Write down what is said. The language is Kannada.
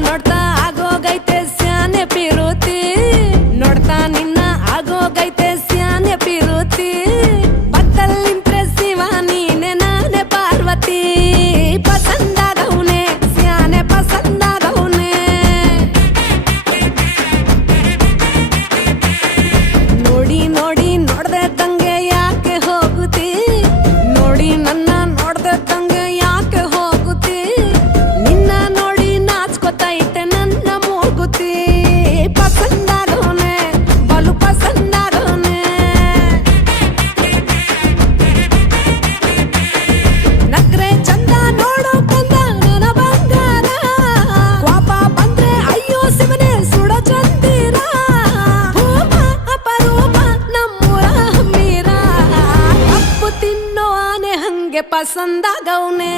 ನೋಡ್ತಾ ಆಗೋಗೈತೆ ಸ್ಯಾನೆ ಪಿರುತಿ ನೋಡ್ತಾ ನಿನ್ನ ಆಗೋಗೈತೆ ಸ್ಯಾನೆ ಪಿರುತಿ ಪತ್ತಲ್ಲಿಂಪ್ರೆಸಿವ ನೀನೆ ನಾನೇ ಪಾರ್ವತಿ ಪಸಂದಾಗವ್ನೆ ಸ್ಯಾನೆ ಪಸಂದಾಗವ್ನೆ ನೋಡಿ ನೋಡಿ ನೋಡ್ದೆ ತಂಗೆ ಯಾಕೆ ಹೋಗುತ್ತಿ ನೋಡಿ ನನ್ನ ನೋಡ್ದೆ ತಂಗೆ ಯಾಕೆ ಹೋಗುತ್ತಿ ನಿನ್ನ ನೋಡಿ ನಾಚ್ಕೊತೈತೆ ನನ್ನ ಮೂಗುತಿ ಪಸಂದಾಗವ್ನೆ ಬಲು ಪಸಂದಾಗವ್ನೆ ನಕ್ರೆ ಚಂದ ನೋಡೋ ಕಂದ ನನ್ನ ಬಂಗಾರ ಕೋಪ ಬಂದ್ರೆ ಅಯ್ಯೋ ಶಿವನೇ ಸುಡ ಚಂದಿರ ಭೂಮ ಅಪರೂಪ ನಮ್ಮೂರ ಹಮ್ಮೀರ ಕಪ್ಪು ತಿನ್ನೋ ಆನೆ ಹಂಗೆ ಪಸಂದಾಗವ್ನೆ